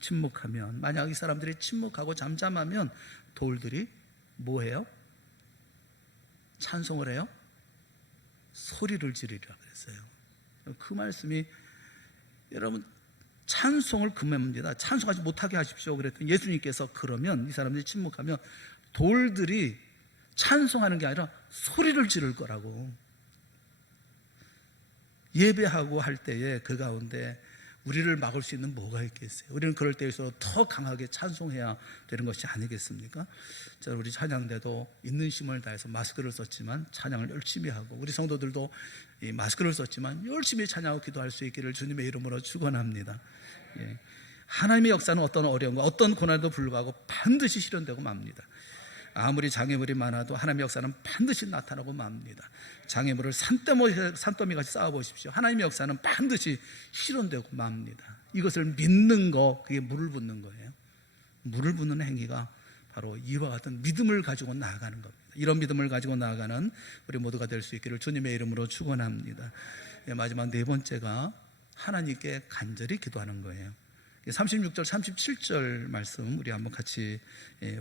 침묵하면, 만약 이 사람들이 침묵하고 잠잠하면 돌들이 뭐해요? 찬송을 해요? 소리를 지르리라 그랬어요. 그 말씀이 여러분 찬송을 금합니다. 찬송하지 못하게 하십시오. 그랬더니 예수님께서 그러면 이 사람들이 침묵하면 돌들이 찬송하는 게 아니라 소리를 지를 거라고. 예배하고 할 때에 그 가운데 우리를 막을 수 있는 뭐가 있겠어요? 우리는 그럴 때일수록 더 강하게 찬송해야 되는 것이 아니겠습니까? 자, 우리 찬양대도 있는 힘을 다해서 마스크를 썼지만 찬양을 열심히 하고, 우리 성도들도 이 마스크를 썼지만 열심히 찬양하고 기도할 수 있기를 주님의 이름으로 축원합니다. 예. 하나님의 역사는 어떤 어려움과 어떤 고난에도 불구하고 반드시 실현되고 맙니다. 아무리 장애물이 많아도 하나님의 역사는 반드시 나타나고 맙니다. 장애물을 산더미같이 쌓아보십시오. 하나님의 역사는 반드시 실현되고 맙니다. 이것을 믿는 거, 그게 물을 붓는 거예요. 물을 붓는 행위가 바로 이와 같은 믿음을 가지고 나아가는 겁니다. 이런 믿음을 가지고 나아가는 우리 모두가 될 수 있기를 주님의 이름으로 축원합니다. 마지막 네 번째가 하나님께 간절히 기도하는 거예요. 36절 37절 말씀 우리 한번 같이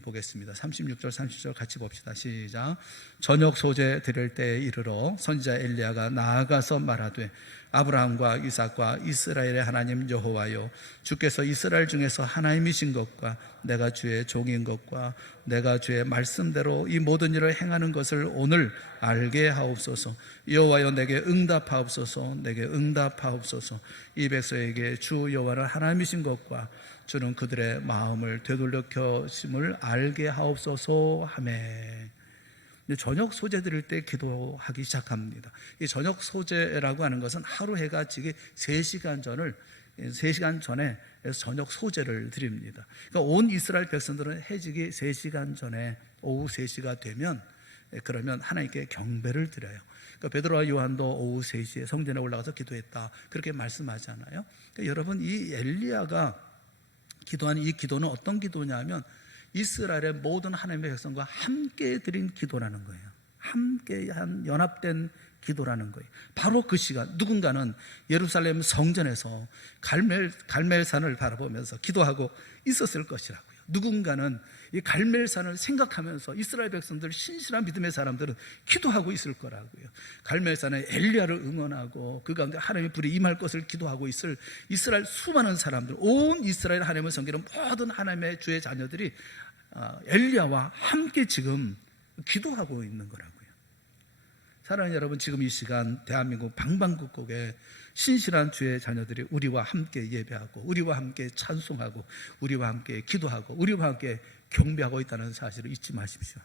보겠습니다. 36절 37절 같이 봅시다. 시작. 저녁 소재 드릴 때에 이르러 선지자 엘리야가 나아가서 말하되 아브라함과 이삭과 이스라엘의 하나님 여호와여, 주께서 이스라엘 중에서 하나님이신 것과 내가 주의 종인 것과 내가 주의 말씀대로 이 모든 일을 행하는 것을 오늘 알게 하옵소서. 여호와여, 내게 응답하옵소서. 내게 응답하옵소서. 이 백성에게 주 여호와는 하나님이신 것과 주는 그들의 마음을 되돌려 켜심을 알게 하옵소서 하매. 저녁 소재 드릴 때 기도하기 시작합니다. 이 저녁 소재라고 하는 것은 하루 해가 지기 3시간 전에 저녁 소재를 드립니다. 그러니까 온 이스라엘 백성들은 해지기 3시간 전에 오후 3시가 되면 그러면 하나님께 경배를 드려요. 그러니까 베드로와 요한도 오후 3시에 성전에 올라가서 기도했다, 그렇게 말씀하잖아요. 그러니까 여러분, 이 엘리야가 기도한 이 기도는 어떤 기도냐면 이스라엘의 모든 하나님의 백성과 함께 드린 기도라는 거예요. 함께 한 연합된 기도라는 거예요. 바로 그 시간 누군가는 예루살렘 성전에서 갈멜산을 바라보면서 기도하고 있었을 것이라고요. 누군가는 이 갈멜산을 생각하면서 이스라엘 백성들, 신실한 믿음의 사람들은 기도하고 있을 거라고요. 갈멜산에 엘리야를 응원하고 그 가운데 하나님의 불이 임할 것을 기도하고 있을 이스라엘 수많은 사람들, 온 이스라엘 하나님을 섬기는 모든 하나님의 주의 자녀들이 엘리야와 함께 지금 기도하고 있는 거라고요. 사랑하는 여러분, 지금 이 시간 대한민국 방방곡곡에 신실한 주의 자녀들이 우리와 함께 예배하고 우리와 함께 찬송하고 우리와 함께 기도하고 우리와 함께 경배하고 있다는 사실을 잊지 마십시오.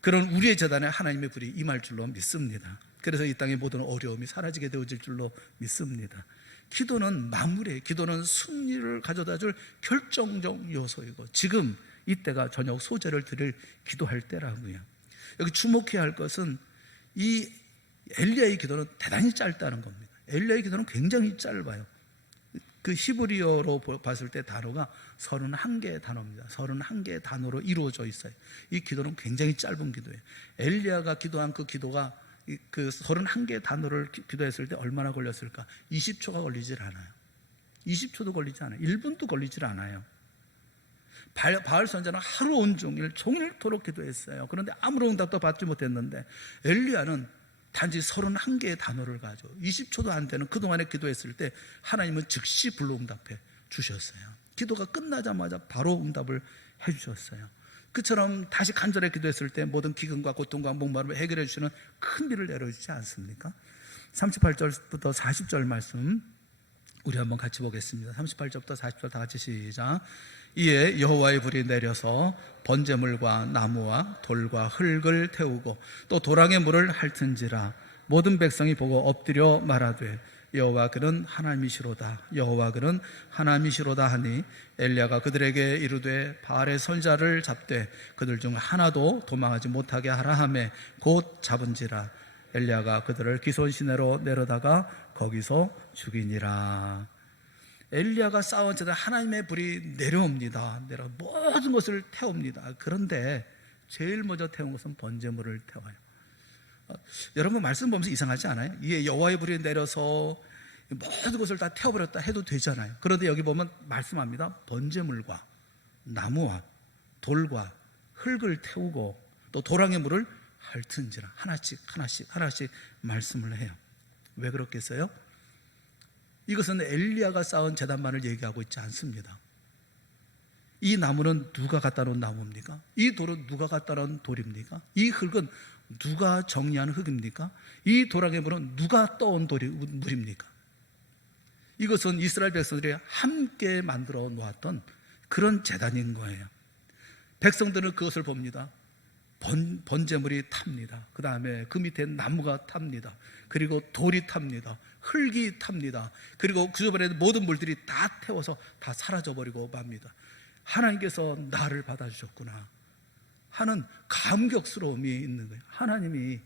그런 우리의 재단에 하나님의 불이 임할 줄로 믿습니다. 그래서 이 땅의 모든 어려움이 사라지게 되어질 줄로 믿습니다. 기도는 마무리, 기도는 승리를 가져다줄 결정적 요소이고 지금 이때가 저녁 소제를 드릴 기도할 때라고요. 여기 주목해야 할 것은 이 엘리야의 기도는 대단히 짧다는 겁니다. 엘리야의 기도는 굉장히 짧아요. 그 히브리어로 봤을 때 단어가 31개의 단어입니다. 31개의 단어로 이루어져 있어요. 이 기도는 굉장히 짧은 기도예요. 엘리야가 기도한 그 기도가 그 31개의 단어를 기도했을 때 얼마나 걸렸을까? 20초가 걸리질 않아요. 20초도 걸리지 않아요. 1분도 걸리질 않아요. 바알 선지자는 하루 온종일 종일토록 기도했어요. 그런데 아무런 응답도 받지 못했는데 엘리야는 단지 31개의 단어를 가지고 20초도 안 되는 그동안에 기도했을 때 하나님은 즉시 불로응답해 주셨어요. 기도가 끝나자마자 바로 응답을 해 주셨어요. 그처럼 다시 간절히 기도했을 때 모든 기근과 고통과 목마름을 해결해 주시는 큰 비를 내려주지 않습니까? 38절부터 40절 말씀 우리 한번 같이 보겠습니다. 38절부터 40절 다 같이 시작. 이에 여호와의 불이 내려서 번제물과 나무와 돌과 흙을 태우고 또 도랑의 물을 핥은지라. 모든 백성이 보고 엎드려 말하되 여호와 그는 하나님이시로다, 여호와 그는 하나님이시로다 하니 엘리야가 그들에게 이르되 바알의 선지자를 잡되 그들 중 하나도 도망하지 못하게 하라 하매 곧 잡은지라. 엘리야가 그들을 기손 시내로 내려다가 거기서 죽이니라. 엘리야가 쌓은 재단 하나님의 불이 내려옵니다. 모든 것을 태웁니다. 그런데 제일 먼저 태운 것은 번제물을 태워요. 여러분 말씀 보면서 이상하지 않아요? 이에 여호와의 불이 내려서 모든 것을 다 태워버렸다 해도 되잖아요. 그런데 여기 보면 말씀합니다. 번제물과 나무와 돌과 흙을 태우고 또 도랑의 물을 핥은지라. 하나씩 말씀을 해요. 왜 그렇겠어요? 이것은 엘리야가 쌓은 제단만을 얘기하고 있지 않습니다. 이 나무는 누가 갖다 놓은 나무입니까? 이 돌은 누가 갖다 놓은 돌입니까? 이 흙은 누가 정리한 흙입니까? 이 도랑의 물은 누가 떠온 물입니까? 이것은 이스라엘 백성들이 함께 만들어 놓았던 그런 제단인 거예요. 백성들은 그것을 봅니다. 번제물이 탑니다. 그 다음에 그 밑에 나무가 탑니다. 그리고 돌이 탑니다. 흙이 탑니다. 그리고 그 주변에 모든 물들이 다 태워서 다 사라져버리고 맙니다. 하나님께서 나를 받아주셨구나 하는 감격스러움이 있는 거예요. 하나님이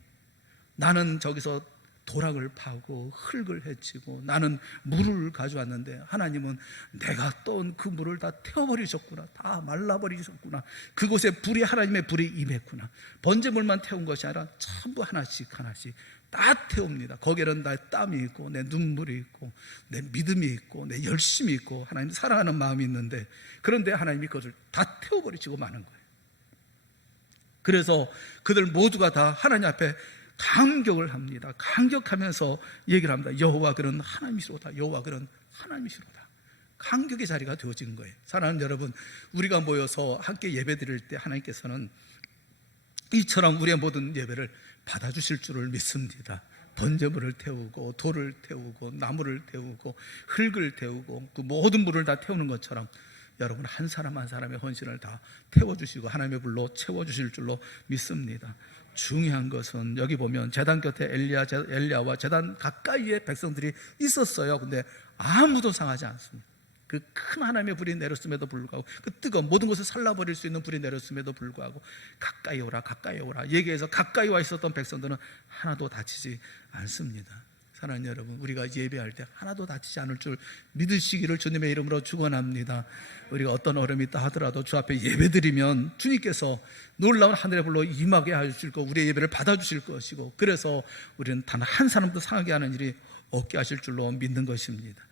나는 저기서 도랑을 파고 흙을 헤치고 나는 물을 가져왔는데 하나님은 내가 떠온 그 물을 다 태워버리셨구나, 다 말라버리셨구나, 그곳에 불이 하나님의 불이 임했구나. 번제물만 태운 것이 아니라 전부 하나씩 다 태웁니다. 거기에는 나의 땀이 있고 내 눈물이 있고 내 믿음이 있고 내 열심이 있고 하나님 사랑하는 마음이 있는데 그런데 하나님이 그것을 다 태워버리시고 마는 거예요. 그래서 그들 모두가 다 하나님 앞에 감격을 합니다. 감격하면서 얘기를 합니다. 여호와 그는 하나님이시로다, 여호와 그는 하나님이시로다. 감격의 자리가 되어진 거예요. 사랑하는 여러분, 우리가 모여서 함께 예배 드릴 때 하나님께서는 이처럼 우리의 모든 예배를 받아주실 줄을 믿습니다. 번제물을 태우고 돌을 태우고 나무를 태우고 흙을 태우고 그 모든 물을 다 태우는 것처럼 여러분 한 사람 한 사람의 헌신을 다 태워주시고 하나님의 불로 채워주실 줄로 믿습니다. 중요한 것은 여기 보면 제단 곁에 엘리야와 제단 가까이에 백성들이 있었어요. 근데 아무도 상하지 않습니다. 그 큰 하나님의 불이 내렸음에도 불구하고, 그 뜨거운 모든 것을 살라버릴 수 있는 불이 내렸음에도 불구하고 가까이 오라 가까이 오라 얘기해서 가까이 와 있었던 백성들은 하나도 다치지 않습니다. 사랑하는 여러분, 우리가 예배할 때 하나도 다치지 않을 줄 믿으시기를 주님의 이름으로 축원합니다. 우리가 어떤 어려움이 있다 하더라도 주 앞에 예배드리면 주님께서 놀라운 하늘의 불로 임하게 하실 거, 우리의 예배를 받아주실 것이고, 그래서 우리는 단 한 사람도 상하게 하는 일이 없게 하실 줄로 믿는 것입니다.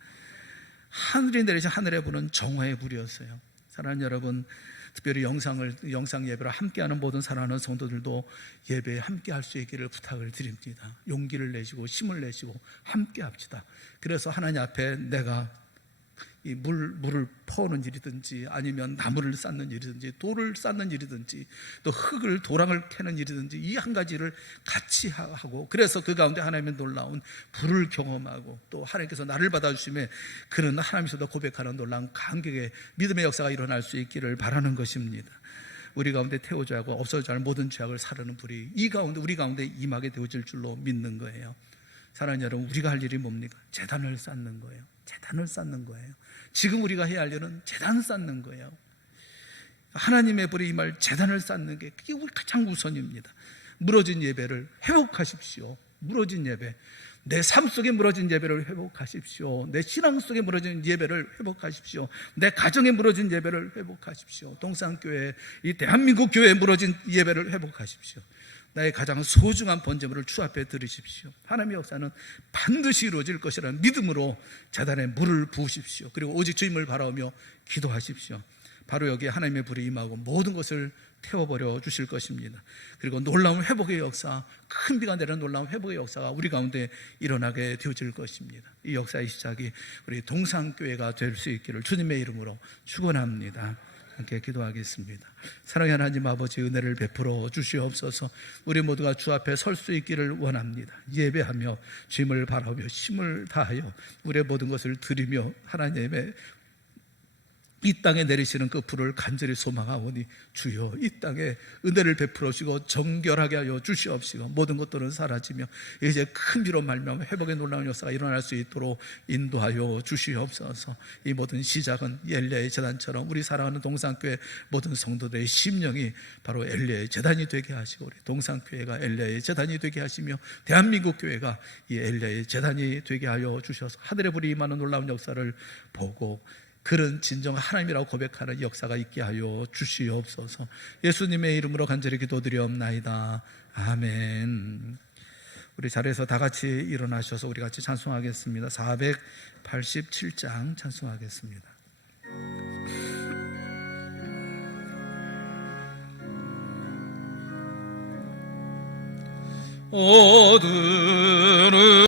하늘이 내리신 하늘의 불은 정화의 불이었어요. 사랑하는 여러분, 특별히 영상 예배를 함께하는 모든 사랑하는 성도들도 예배에 함께할 수 있기를 부탁을 드립니다. 용기를 내시고 힘을 내시고 함께합시다. 그래서 하나님 앞에 내가 이 물을 퍼오는 일이든지, 아니면 나무를 쌓는 일이든지, 돌을 쌓는 일이든지, 또 도랑을 캐는 일이든지, 이 한 가지를 같이 하고, 그래서 그 가운데 하나님의 놀라운 불을 경험하고, 또 하나님께서 나를 받아주심에 그는 하나님께서도 고백하는 놀라운 감격의 믿음의 역사가 일어날 수 있기를 바라는 것입니다. 우리 가운데 태워져야 하고 없어져야 할 모든 죄악을 사르는 불이 이 가운데 우리 가운데 임하게 되어질 줄로 믿는 거예요. 사랑하는 여러분, 우리가 할 일이 뭡니까? 제단을 쌓는 거예요. 제단을 쌓는 거예요. 지금 우리가 해야 할 일은 제단을 쌓는 거예요. 하나님의 불이 임할 제단을 쌓는 게 그게 우리 가장 우선입니다. 무너진 예배를 회복하십시오. 무너진 예배, 내 삶 속에 무너진 예배를 회복하십시오. 내 신앙 속에 무너진 예배를 회복하십시오. 내 가정에 무너진 예배를 회복하십시오. 동산교회, 이 대한민국 교회에 무너진 예배를 회복하십시오. 나의 가장 소중한 번제물을 주 앞에 드리십시오. 하나님의 역사는 반드시 이루어질 것이라는 믿음으로 제단에 물을 부으십시오. 그리고 오직 주님을 바라보며 기도하십시오. 바로 여기에 하나님의 불이 임하고 모든 것을 태워버려 주실 것입니다. 그리고 놀라운 회복의 역사, 큰 비가 내리는 놀라운 회복의 역사가 우리 가운데 일어나게 되어질 것입니다. 이 역사의 시작이 우리 동산교회가 될 수 있기를 주님의 이름으로 축원합니다. 함께 기도하겠습니다. 사랑의 하나님 아버지, 은혜를 베풀어 주시옵소서. 우리 모두가 주 앞에 설 수 있기를 원합니다. 예배하며 주님을 바라보며 힘을 다하여 우리의 모든 것을 드리며 하나님의 이 땅에 내리시는 그 불을 간절히 소망하오니 주여 이 땅에 은혜를 베풀어 주시고 정결하게 하여 주시옵시고 모든 것들은 사라지며 이제 큰 비로 말미암아 회복의 놀라운 역사가 일어날 수 있도록 인도하여 주시옵소서. 이 모든 시작은 엘리야의 제단처럼 우리 사랑하는 동산교회 모든 성도들의 심령이 바로 엘리야의 제단이 되게 하시고, 우리 동산교회가 엘리야의 제단이 되게 하시며 대한민국 교회가 이 엘리야의 제단이 되게 하여 주셔서 하늘의 불이 임하는 놀라운 역사를 보고 그런 진정 하나님이라고 고백하는 역사가 있게 하여 주시옵소서. 예수님의 이름으로 간절히 기도드리옵나이다. 아멘. 우리 자리에서 다 같이 일어나셔서 우리 같이 찬송하겠습니다. 487장 찬송하겠습니다. 어둠